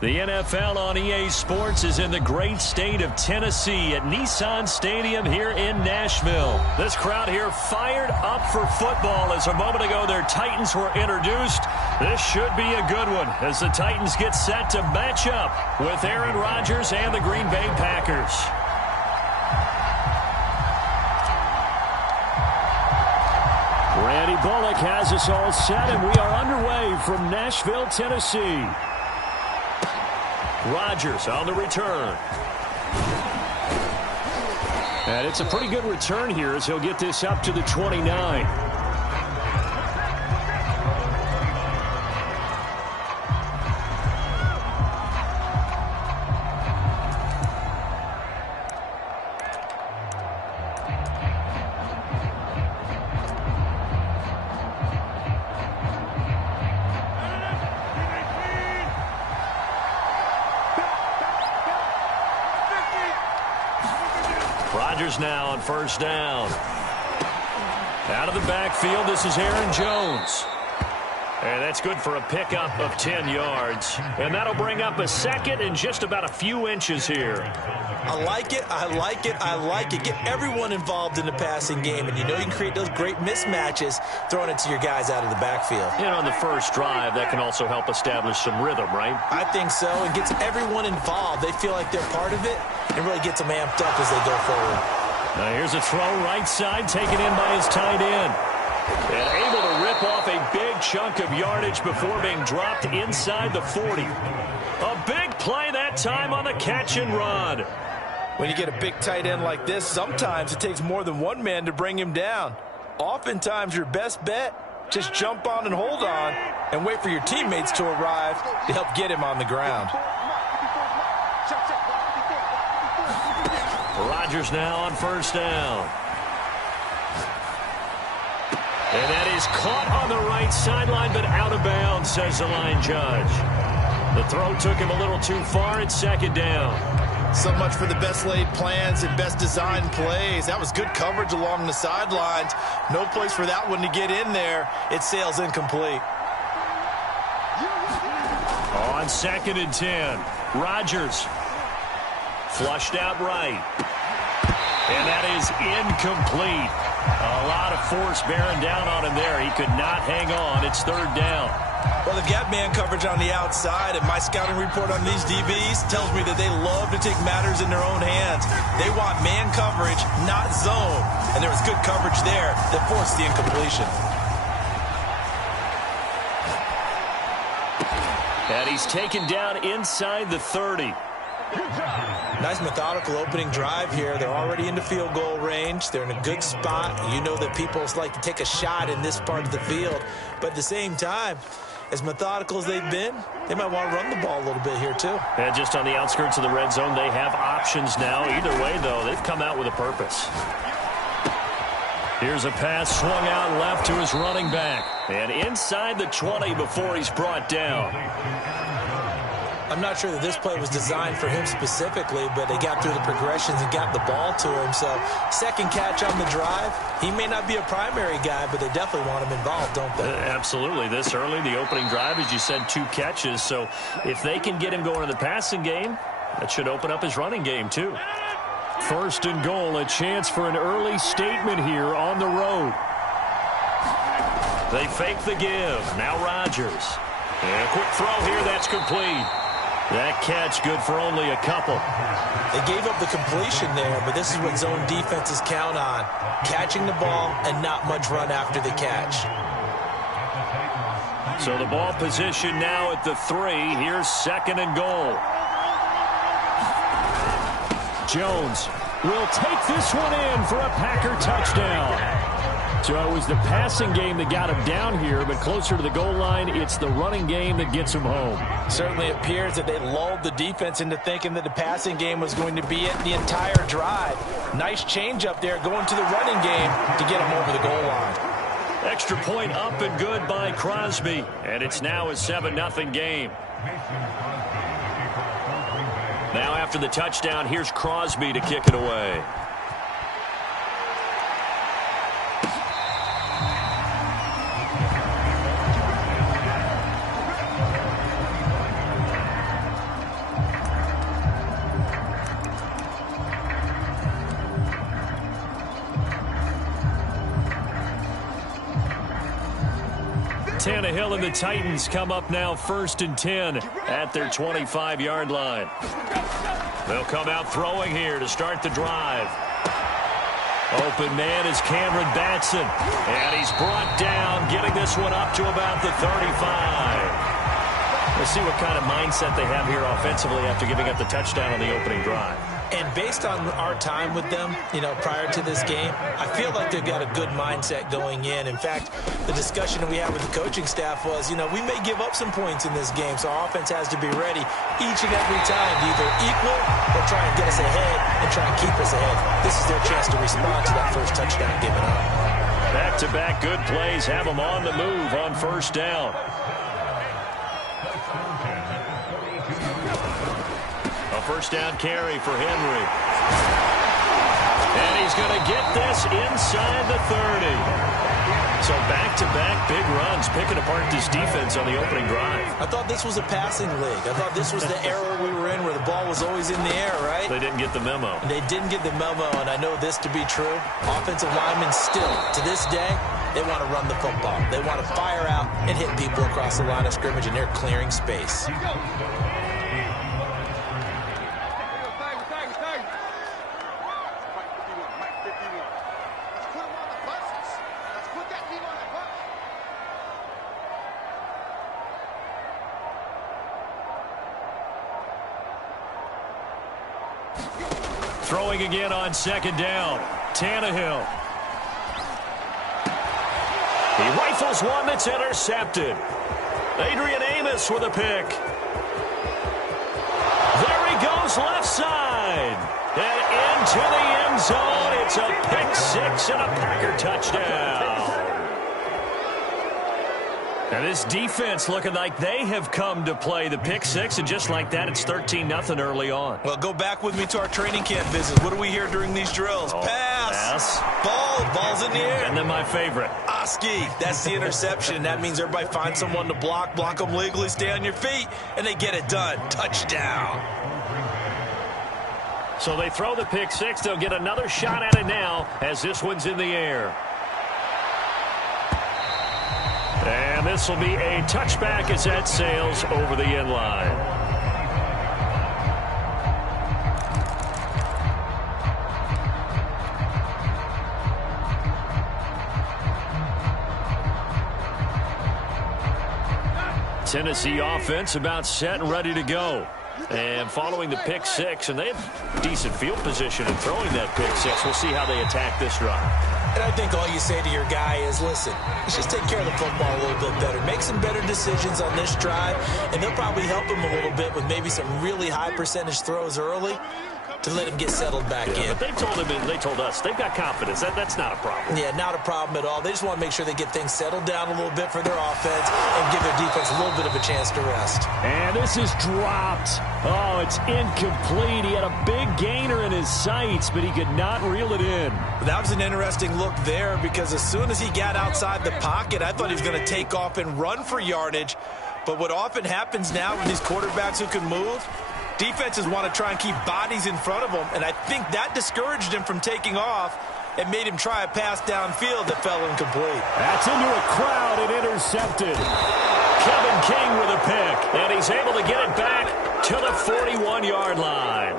The NFL on EA Sports is in the great state of Tennessee at Nissan Stadium here in Nashville. This crowd here fired up for football as a moment ago their Titans were introduced. This should be a good one as the Titans get set to match up with Aaron Rodgers and the Green Bay Packers. Randy Bullock has us all set, and we are underway from Nashville, Tennessee. Rodgers on the return. And it's a pretty good return here as he'll get this up to the 29. Rodgers now on first down. Out of the backfield, this is Aaron Jones. And that's good for a pickup of 10 yards. And that'll bring up a second and just about a few inches here. I like it, I like it, I like it. Get everyone involved in the passing game. And you know you can create those great mismatches throwing it to your guys out of the backfield. And on the first drive, that can also help establish some rhythm, right? I think so. It gets everyone involved. They feel like they're part of it and really gets them amped up as they go forward. Now here's a throw right side taken in by his tight end. And able to rip off a big chunk of yardage before being dropped inside the 40. A big play that time on the catch and run. When you get a big tight end like this, sometimes it takes more than one man to bring him down. Oftentimes your best bet, just jump on and hold on and wait for your teammates to arrive to help get him on the ground. Rodgers now on first down. And that is caught on the right sideline, but out of bounds, says the line judge. The throw took him a little too far. It's second down. So much for the best laid plans and best designed plays. That was good coverage along the sidelines. No place for that one to get in there. It sails incomplete. On second and 10, Rodgers flushed out right. And that is incomplete. A lot of force bearing down on him there. He could not hang on. It's third down. Well, they've got man coverage on the outside, and my scouting report on these DBs tells me that they love to take matters in their own hands. They want man coverage, not zone. And there was good coverage there that forced the incompletion. And he's taken down inside the 30. Nice methodical opening drive here. They're already into field goal range. They're in a good spot. You know that people like to take a shot in this part of the field. But at the same time, as methodical as they've been, they might want to run the ball a little bit here too. And just on the outskirts of the red zone, they have options now. Either way, though, they've come out with a purpose. Here's a pass swung out left to his running back. And inside the 20 before he's brought down. I'm not sure that this play was designed for him specifically, but they got through the progressions and got the ball to him. So second catch on the drive. He may not be a primary guy, but they definitely want him involved, don't they? Absolutely. This early, the opening drive, as you said, 2 catches. So if they can get him going in the passing game, that should open up his running game too. First and goal, a chance for an early statement here on the road. They fake the give. Now Rodgers. And a quick throw here. That's complete. That catch good for only a couple. They gave up the completion there, but this is what zone defenses count on. Catching the ball and not much run after the catch. So the ball position now at the 3. Here's second and goal. Jones will take this one in for a Packer touchdown. So it was the passing game that got him down here, but closer to the goal line, it's the running game that gets him home. Certainly appears that they lulled the defense into thinking that the passing game was going to be it the entire drive. Nice change up there going to the running game to get him over the goal line. Extra point up and good by Crosby, and it's now a 7-0 game. Now after the touchdown, here's Crosby to kick it away. Tannehill and the Titans come up now 1st and 10 at their 25-yard line. They'll come out throwing here to start the drive. Open man is Cameron Batson. And he's brought down, getting this one up to about the 35. Let's see what kind of mindset they have here offensively after giving up the touchdown on the opening drive. And based on our time with them, prior to this game, I feel like they've got a good mindset going in. In fact, the discussion that we had with the coaching staff was, we may give up some points in this game, so our offense has to be ready each and every time to either equal or try and get us ahead and try and keep us ahead. This is their chance to respond to that first touchdown given up. Back-to-back good plays have them on the move on 1st down. A 1st down carry for Henry. And he's going to get this inside the 30. So back-to-back big runs, picking apart this defense on the opening drive. I thought this was a passing league. I thought this was the era we were in where the ball was always in the air, right? They didn't get the memo. They didn't get the memo, and I know this to be true. Offensive linemen still, to this day, they want to run the football. They want to fire out and hit people across the line of scrimmage, and they're clearing space. Throwing again on 2nd down. Tannehill. He rifles one that's intercepted. Adrian Amos with a pick. There he goes left side. And into the end zone. It's a pick 6 and a Packer touchdown. And this defense looking like they have come to play the pick 6, and just like that, it's 13-0 early on. Well, go back with me to our training camp visits. What do we hear during these drills? Pass. Ball's in the air. And then my favorite. Oski, that's the interception. That means everybody finds someone to block them legally, stay on your feet, and they get it done. Touchdown. So they throw the pick 6. They'll get another shot at it now as this one's in the air. And this will be a touchback as that sails over the end line. Tennessee offense about set and ready to go. And following the pick 6, and they have decent field position in throwing that pick 6. We'll see how they attack this drive. And I think all you say to your guy is, listen, let's just take care of the football a little bit better. Make some better decisions on this drive, and they'll probably help him a little bit with maybe some really high percentage throws early to let him get settled back in. But they told us they've got confidence. That's not a problem. Yeah, not a problem at all. They just want to make sure they get things settled down a little bit for their offense and give their defense a little bit of a chance to rest. And this is dropped. Oh, it's incomplete. He had a big gainer in his sights, but he could not reel it in. That was an interesting look there because as soon as he got outside the pocket, I thought he was going to take off and run for yardage. But what often happens now with these quarterbacks who can move, defenses want to try and keep bodies in front of them, and I think that discouraged him from taking off and made him try a pass downfield that fell incomplete. That's into a crowd and intercepted. Kevin King with a pick, and he's able to get it back to the 41-yard line.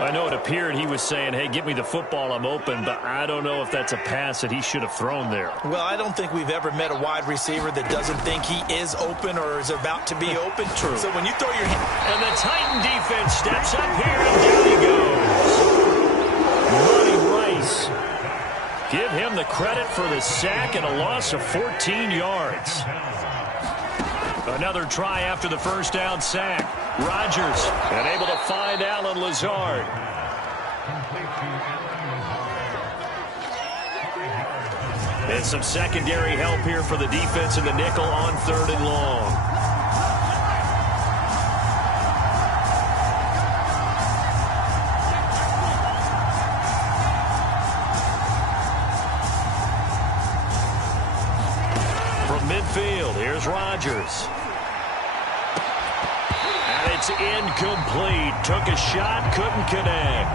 I know it appeared he was saying, hey, get me the football, I'm open, but I don't know if that's a pass that he should have thrown there. Well, I don't think we've ever met a wide receiver that doesn't think he is open or is about to be open. True. So when you throw your hand... And the Titan defense steps up here, and down he goes. Money Rice. Give him the credit for the sack and a loss of 14 yards. Another try after the first down sack. Rodgers and able to find Alan Lazard. And some secondary help here for the defense in the nickel on 3rd and long. From midfield, here's Rodgers. And it's incomplete. Took a shot, couldn't connect.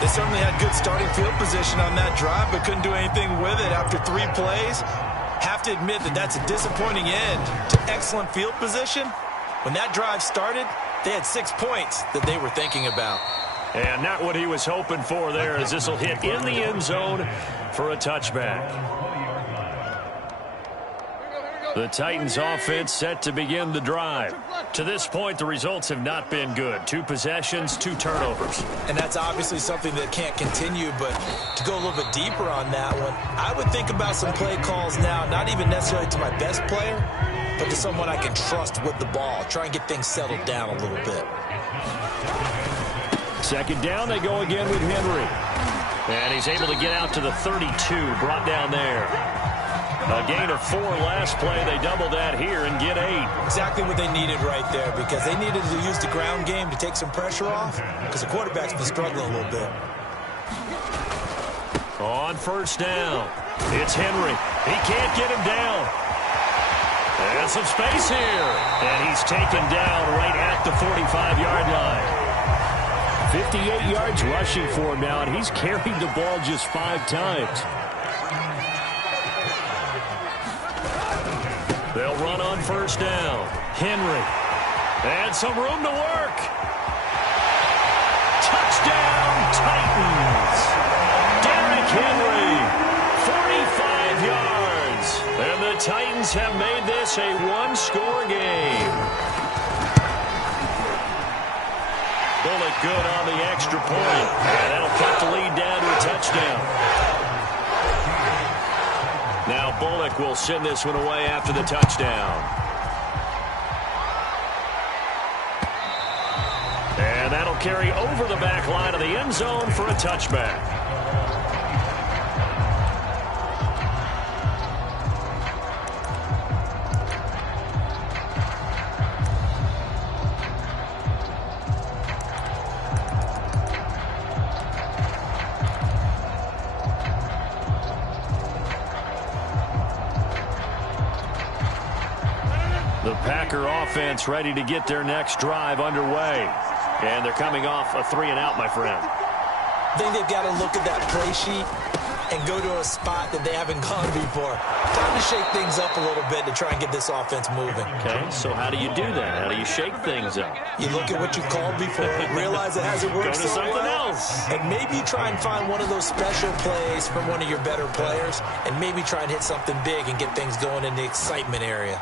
They certainly had good starting field position on that drive, but couldn't do anything with it after 3 plays. Have to admit that that's a disappointing end to excellent field position. When that drive started, they had 6 points that they were thinking about. And not what he was hoping for there, as this will hit in the end zone for a touchback. The Titans offense set to begin the drive. To this point, the results have not been good. 2 possessions, 2 turnovers. And that's obviously something that can't continue, but to go a little bit deeper on that one, I would think about some play calls now, not even necessarily to my best player, but to someone I can trust with the ball. Try and get things settled down a little bit. Second down, they go again with Henry. And he's able to get out to the 32, brought down there. A gain of 4 last play. They double that here and get 8. Exactly what they needed right there, because they needed to use the ground game to take some pressure off, because the quarterback's been struggling a little bit. On first down, it's Henry. He can't get him down. And some space here. And he's taken down right at the 45-yard line. 58 yards rushing for him now, and he's carried the ball just 5 times. They'll run on first down. Henry. And some room to work. Touchdown, Titans. Derrick Henry, 45 yards. And the Titans have made this a 1-score game. Bullock good on the extra point. And that'll cut the lead down to a touchdown. Now Bullock will send this one away after the touchdown. And that'll carry over the back line of the end zone for a touchback. The Packer offense ready to get their next drive underway. And they're coming off a 3-and-out, my friend. I think they've got to look at that play sheet and go to a spot that they haven't gone before. Time to shake things up a little bit to try and get this offense moving. Okay, so how do you do that? How do you shake things up? You look at what you called before, realize it hasn't worked so well. Go to something else. And maybe you try and find one of those special plays from one of your better players, and maybe try and hit something big and get things going in the excitement area.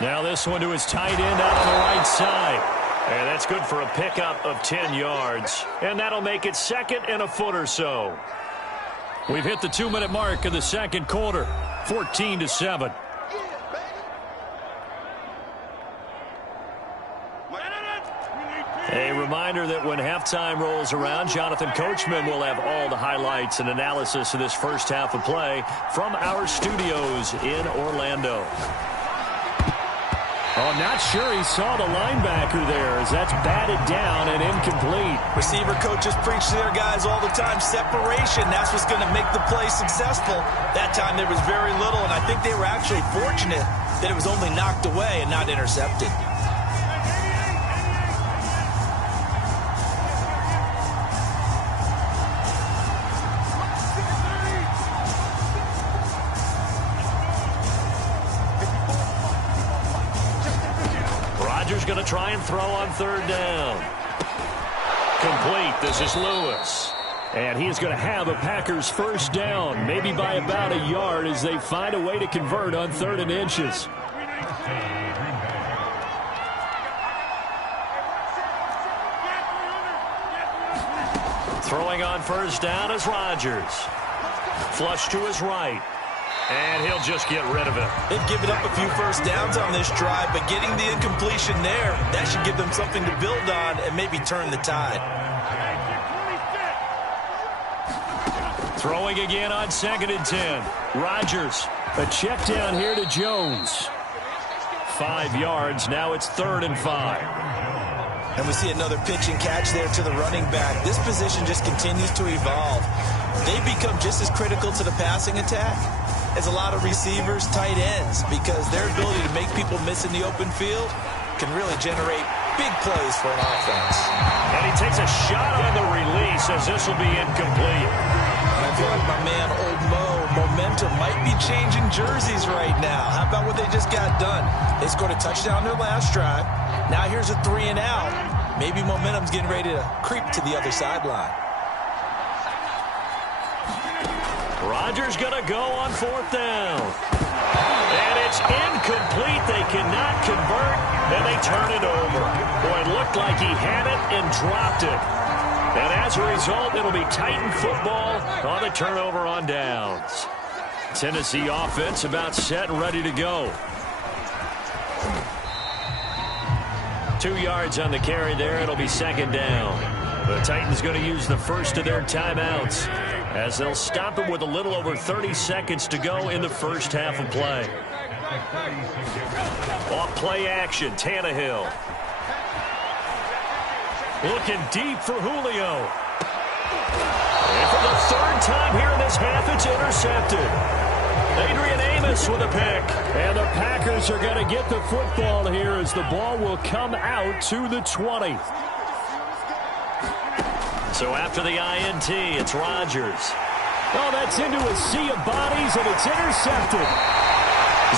Now this one to his tight end out on the right side. And that's good for a pickup of 10 yards. And that'll make it 2nd and a foot or so. We've hit the 2-minute mark of the second quarter. 14-7. A reminder that when halftime rolls around, Jonathan Coachman will have all the highlights and analysis of this first half of play from our studios in Orlando. Oh, not sure he saw the linebacker there as that's batted down and incomplete. Receiver coaches preach to their guys all the time. Separation, that's what's going to make the play successful. That time there was very little, and I think they were actually fortunate that it was only knocked away and not intercepted. Going to try and throw on third down. Complete. This is Lewis. And he is going to have a Packers first down, maybe by about a yard as they find a way to convert on 3rd and inches. Throwing on first down is Rodgers. Flush to his right. And he'll just get rid of it. They've given up a few first downs on this drive, but getting the incompletion there, that should give them something to build on and maybe turn the tide. Throwing again on 2nd and 10. Rodgers, a check down here to Jones. 5 yards, now it's 3rd and 5. And we see another pitch and catch there to the running back. This position just continues to evolve. They become just as critical to the passing attack as a lot of receivers, tight ends, because their ability to make people miss in the open field can really generate big plays for an offense. And he takes a shot on the release as this will be incomplete. And I feel like my man, Old Mo, momentum momentum. Might be changing jerseys right now. How about what they just got done? They scored a touchdown their last drive. Now here's a 3-and-out. Maybe momentum's getting ready to creep to the other sideline. Rodgers going to go on 4th down. And it's incomplete. They cannot convert, and they turn it over. Boy, it looked like he had it and dropped it. And as a result, it'll be Titan football on the turnover on downs. Tennessee offense about set and ready to go. 2 yards on the carry there. It'll be 2nd down. The Titans going to use the first of their timeouts as they'll stop it with a little over 30 seconds to go in the first half of play. Off play action, Tannehill. Looking deep for Julio. And for the 3rd time here in this half, it's intercepted. Adrian Amos with a pick. And the Packers are going to get the football here as the ball will come out to the 20. So after the INT, it's Rodgers. Oh, that's into a sea of bodies, and it's intercepted.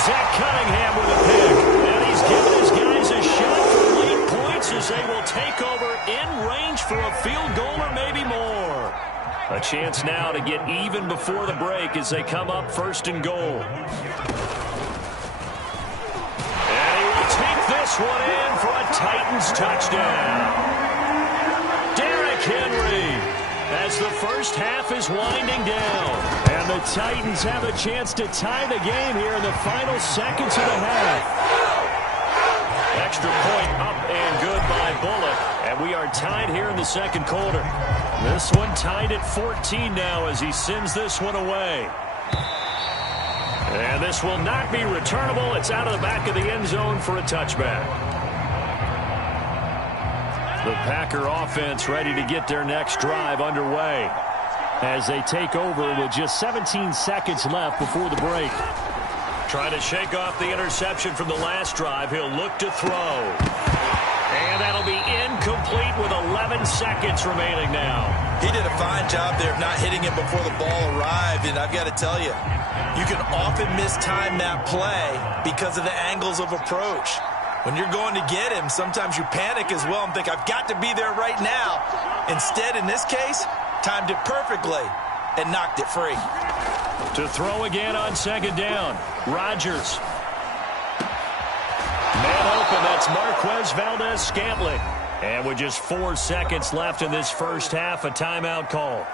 Zach Cunningham with a pick. And he's given his guys a shot for late points as they will take over in range for a field goal or maybe more. A chance now to get even before the break as they come up 1st and goal. And he will take this one in for a Titans touchdown. Henry as the first half is winding down. And the Titans have a chance to tie the game here in the final seconds of the half. Extra point up and good by Bullock. And we are tied here in the 2nd quarter. This one tied at 14 now as he sends this one away. And this will not be returnable. It's out of the back of the end zone for a touchback. The Packer offense ready to get their next drive underway as they take over with just 17 seconds left before the break. Trying to shake off the interception from the last drive. He'll look to throw. And that'll be incomplete with 11 seconds remaining now. He did a fine job there of not hitting him before the ball arrived, and I've got to tell you, you can often mistime that play because of the angles of approach. When you're going to get him, sometimes you panic as well and think, I've got to be there right now. Instead, in this case, timed it perfectly and knocked it free. To throw again on 2nd down, Rodgers. Man open, that's Marquez Valdez-Scantling. And with just 4 seconds left in this first half, a timeout call.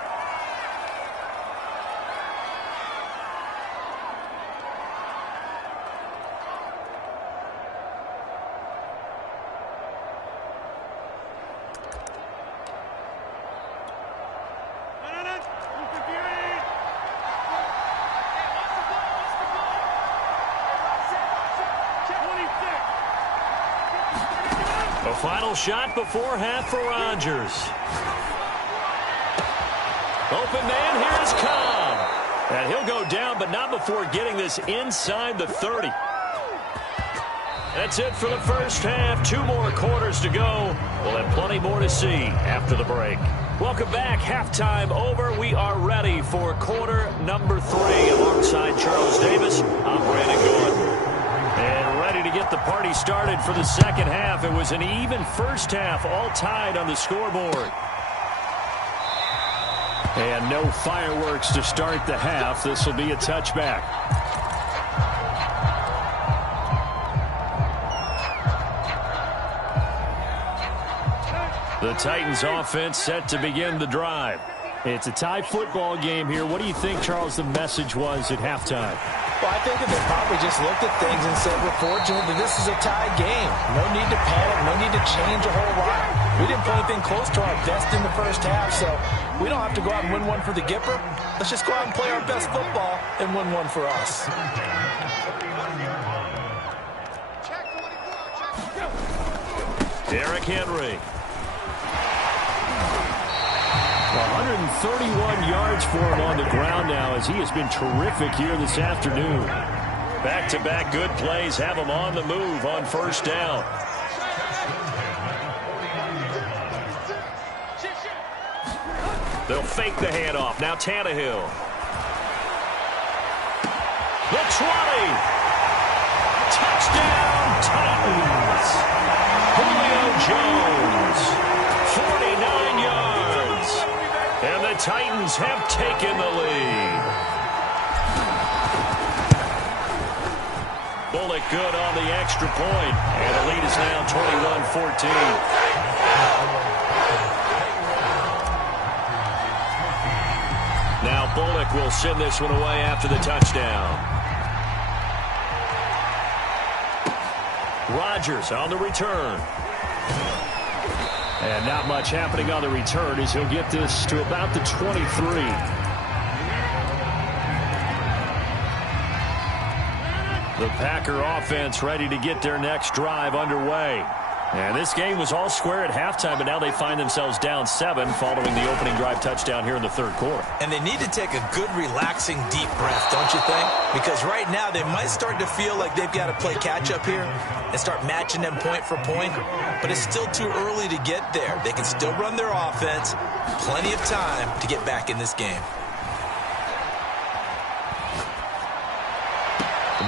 Final shot before half for Rodgers. Open man, here's Cobb. And he'll go down, but not before getting this inside the 30. That's it for the first half. 2 more quarters to go. We'll have plenty more to see after the break. Welcome back. Halftime over. We are ready for quarter number 3. Alongside Charles Davis, I'm Brandon Gordon. And ready to get the party started for the second half. It was an even first half, all tied on the scoreboard. And no fireworks to start the half. This will be a touchback. The Titans offense set to begin the drive. It's a tie football game here. What do you think, Charles, the message was at halftime? Well, I think that they probably just looked at things and said, we're fortunate that this is a tie game. No need to panic, no need to change a whole lot. We didn't play anything close to our best in the first half, so we don't have to go out and win one for the Gipper. Let's just go out and play our best football and win one for us. Derrick Henry. 131 yards for him on the ground now as he has been terrific here this afternoon. Back-to-back good plays have him on the move on first down. They'll fake the handoff. Now Tannehill. The 20. Touchdown, Titans. Julio Jones, 49 yards. And the Titans have taken the lead. Bullock good on the extra point. And the lead is now 21-14. Now Bullock will send this one away after the touchdown. Rodgers on the return. And not much happening on the return as he'll get this to about the 23. The Packer offense ready to get their next drive underway. And this game was all square at halftime, but now they find themselves down 7 following the opening drive touchdown here in the third quarter. And they need to take a good, relaxing, deep breath, don't you think? Because right now they might start to feel like they've got to play catch-up here and start matching them point for point. But it's still too early to get there. They can still run their offense. Plenty of time to get back in this game.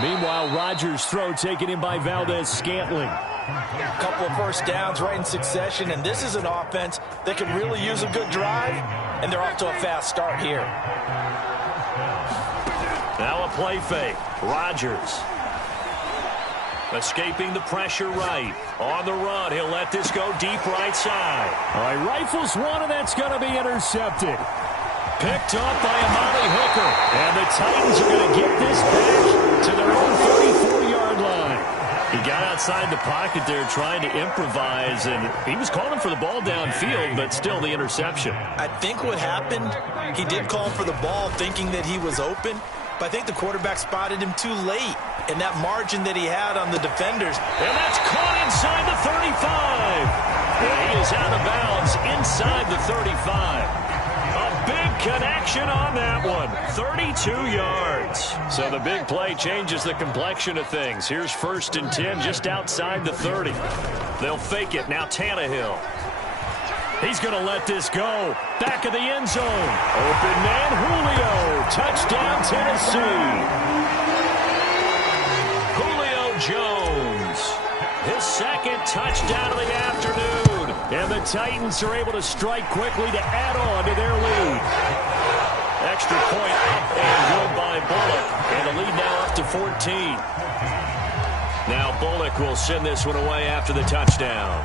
Meanwhile, Rodgers' throw taken in by Valdez-Scantling. A couple of first downs right in succession, and this is an offense that could really use a good drive, and they're off to a fast start here. Now a play fake. Rodgers escaping the pressure right. On the run, he'll let this go deep right side. All right, rifles one, and that's going to be intercepted. Picked up by Amari Hooker. And the Titans are going to get this back to their own 34-yard line. He got outside the pocket there trying to improvise, and he was calling for the ball downfield, but still the interception. I think what happened, he did call for the ball thinking that he was open, but I think the quarterback spotted him too late, and that margin that he had on the defenders. And that's caught inside the 35. And he is out of bounds inside the 35. Big connection on that one. 32 yards. So the big play changes the complexion of things. Here's 1st and 10 just outside the 30. They'll fake it. Now Tannehill. He's going to let this go. Back of the end zone. Open man Julio. Touchdown Tennessee. Julio Jones. His 2nd touchdown of the afternoon. And the Titans are able to strike quickly to add on to their lead. Extra point up and good by Bullock. And the lead now up to 14. Now Bullock will send this one away after the touchdown.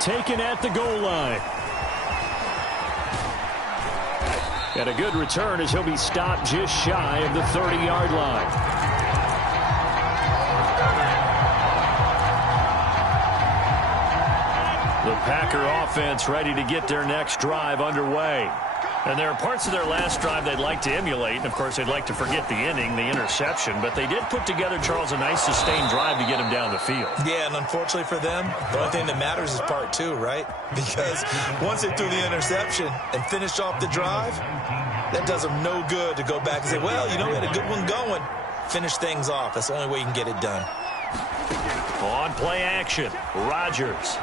Taken at the goal line. And a good return as he'll be stopped just shy of the 30-yard line. The Packer offense ready to get their next drive underway. And there are parts of their last drive they'd like to emulate. And, of course, they'd like to forget the inning, the interception. But they did put together, Charles, a nice sustained drive to get him down the field. Yeah, and unfortunately for them, the only thing that matters is part 2, right? Because once they threw the interception and finished off the drive, that does them no good to go back and say, well, you know, we had a good one going. Finish things off. That's the only way you can get it done. On play action, Rodgers.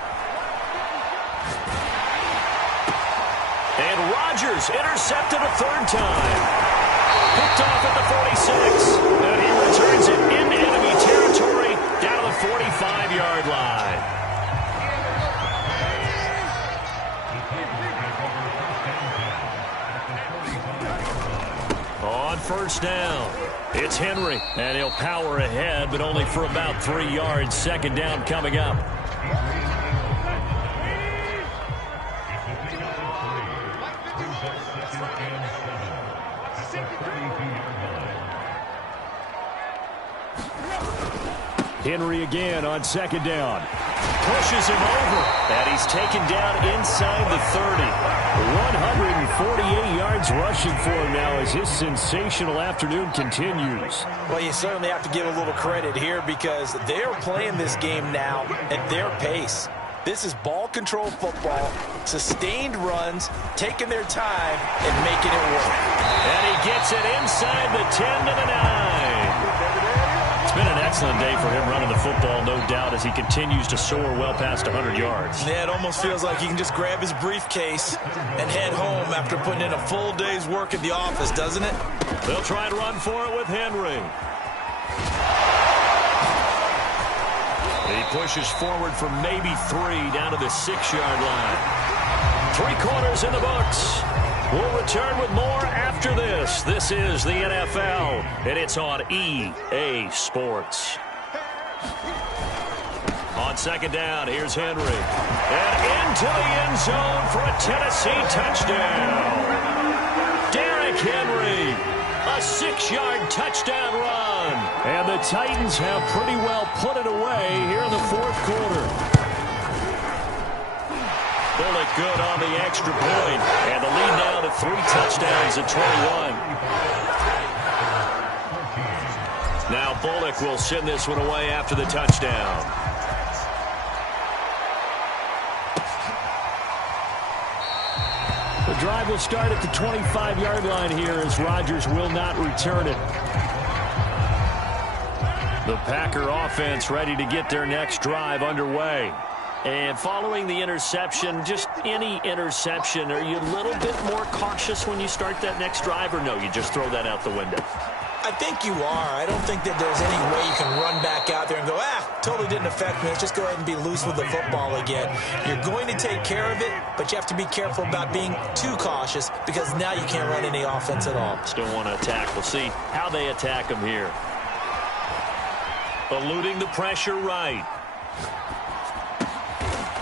And Rodgers intercepted a 3rd time. Picked off at the 46. And he returns it into enemy territory down to the 45-yard line. On 1st down, it's Henry. And he'll power ahead, but only for about 3 yards. 2nd down coming up. Henry again on 2nd down. Pushes him over. And he's taken down inside the 30. 148 yards rushing for him now as his sensational afternoon continues. Well, you certainly have to give a little credit here because they're playing this game now at their pace. This is ball control football, sustained runs, taking their time and making it work. And he gets it inside the 10 to the 9. It's been an excellent day for him running the football, no doubt, as he continues to soar well past 100 yards. Yeah, it almost feels like he can just grab his briefcase and head home after putting in a full day's work at the office, doesn't it? They'll try and run for it with Henry. He pushes forward for maybe 3 down to the 6-yard line. 3 quarters in the books. We'll return with more after this. This is the NFL, and it's on EA Sports. On second down, here's Henry. And into the end zone for a Tennessee touchdown. Derrick Henry, a 6-yard touchdown run. And the Titans have pretty well put it away here in the 4th quarter. Bullock good on the extra point. And the lead now to 3 touchdowns at 21. Now Bullock will send this one away after the touchdown. The drive will start at the 25-yard line here as Rodgers will not return it. The Packer offense ready to get their next drive underway. And following the interception, just any interception, are you a little bit more cautious when you start that next drive, or no, you just throw that out the window? I think you are. I don't think that there's any way you can run back out there and go, totally didn't affect me. Let's just go ahead and be loose with the football again. You're going to take care of it, but you have to be careful about being too cautious because now you can't run any offense at all. Still want to attack. We'll see how they attack him here. Eluding the pressure right.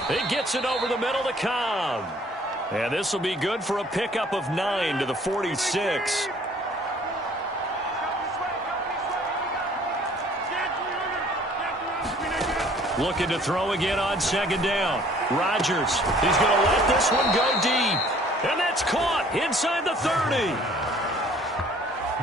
He gets it over the middle to Cobb. And this will be good for a pickup of 9 to the 46. Looking to throw again on second down. Rodgers, he's going to let this one go deep. And that's caught inside the 30.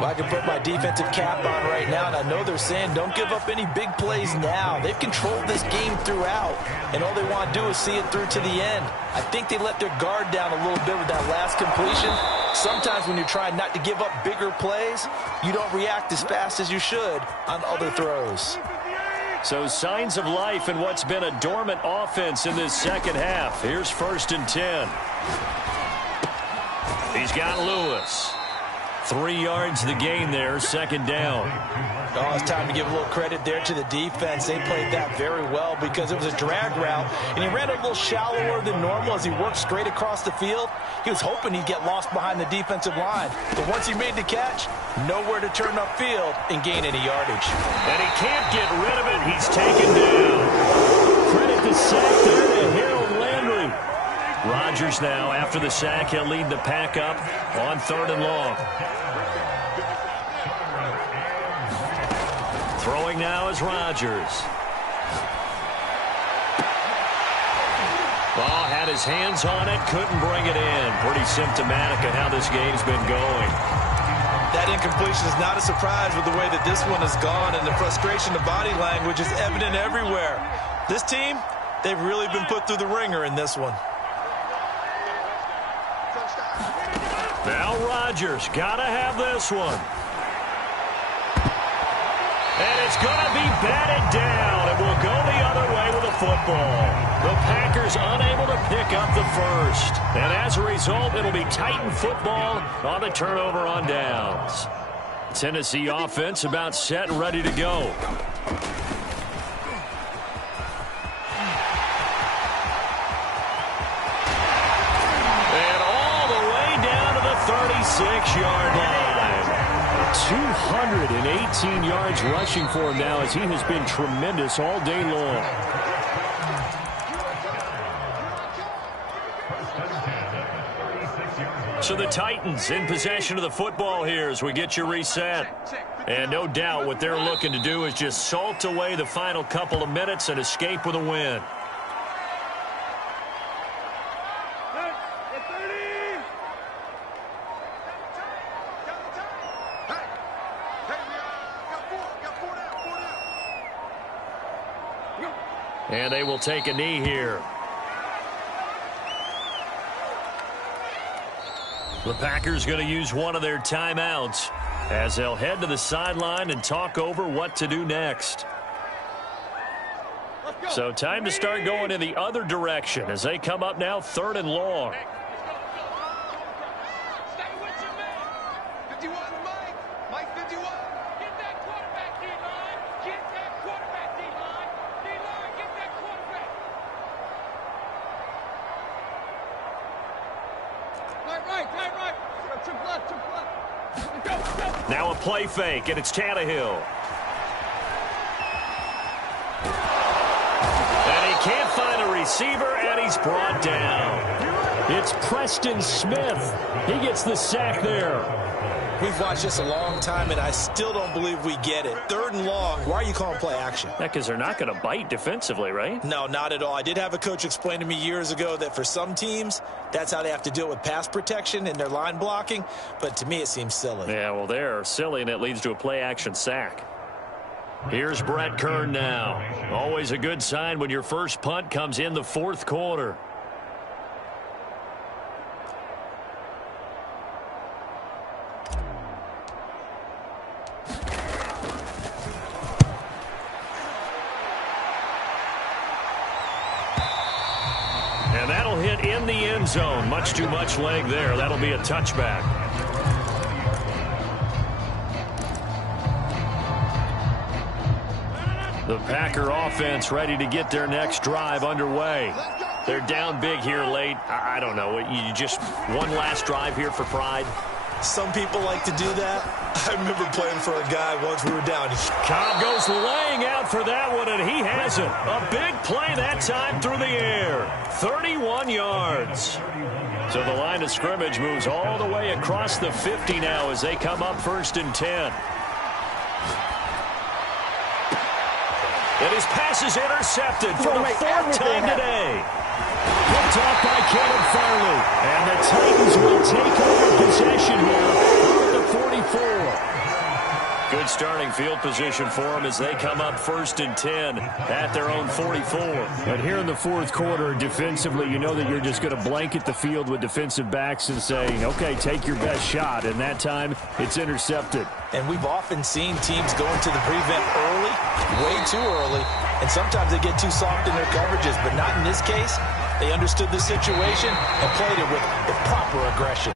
Well, I can put my defensive cap on right now, and I know they're saying don't give up any big plays now. They've controlled this game throughout, and all they want to do is see it through to the end. I think they let their guard down a little bit with that last completion. Sometimes when you're trying not to give up bigger plays, you don't react as fast as you should on other throws. So signs of life in what's been a dormant offense in this second half. Here's 1st and 10. He's got Lewis. 3 yards to the gain there, second down. Oh, it's time to give a little credit there to the defense. They played that very well because it was a drag route, and he ran a little shallower than normal as he worked straight across the field. He was hoping he'd get lost behind the defensive line. But once he made the catch, nowhere to turn upfield and gain any yardage. And he can't get rid of it. He's taken down. Credit the sack there to Harold Landry. Rodgers now, after the sack, he'll lead the pack up on 3rd and long. Throwing now is Rodgers. Ball had his hands on it, couldn't bring it in. Pretty symptomatic of how this game's been going. That incompletion is not a surprise with the way that this one has gone, and the frustration of body language is evident everywhere. This team, they've really been put through the ringer in this one. Now Rodgers, gotta have this one. And it's going to be batted down. It will go the other way with the football. The Packers unable to pick up the first. And as a result, it'll be Titan football on the turnover on downs. Tennessee offense about set and ready to go. And all the way down to the 36-yard line. 218 yards rushing for him now as he has been tremendous all day long. So the Titans in possession of the football here as we get you reset. And no doubt what they're looking to do is just salt away the final couple of minutes and escape with a win. And they will take a knee here. The Packers going to use one of their timeouts. as they'll head to the sideline and talk over what to do next. So time to start going in the other direction as they come up now 3rd and long. Now a play fake, and it's Tannehill. And he can't find a receiver, and he's brought down. It's Preston Smith. He gets the sack there. We've watched this a long time, and I still don't believe we get it. 3rd and long. Why are you calling play action? Yeah, because they're not going to bite defensively, right? No, not at all. I did have a coach explain to me years ago that for some teams, that's how they have to deal with pass protection and their line blocking. But to me, it seems silly. Yeah, well, they're silly, and it leads to a play action sack. Here's Brett Kern now. Always a good sign when your first punt comes in the 4th quarter. And that'll hit in the end zone. Much too much leg there. That'll be a touchback. The Packer offense ready to get their next drive underway. They're down big here late. I don't know. You just one last drive here for pride. Some people like to do that. I remember playing for a guy once we were down. Cobb goes laying out for that one, and he has it. A big play that time through the air. 31 yards. So the line of scrimmage moves all the way across the 50 now as they come up 1st and 10. And his pass is intercepted for the 4th time today. Picked off by Caleb Farley. And the Titans will take over possession here at the 44. Good starting field position for them as they come up 1st and 10 at their own 44. But here in the 4th quarter, defensively, you know that you're just going to blanket the field with defensive backs and say, okay, take your best shot. And that time, it's intercepted. And we've often seen teams go into the prevent early, way too early, and sometimes they get too soft in their coverages, but not in this case. They understood the situation and played it with the proper aggression.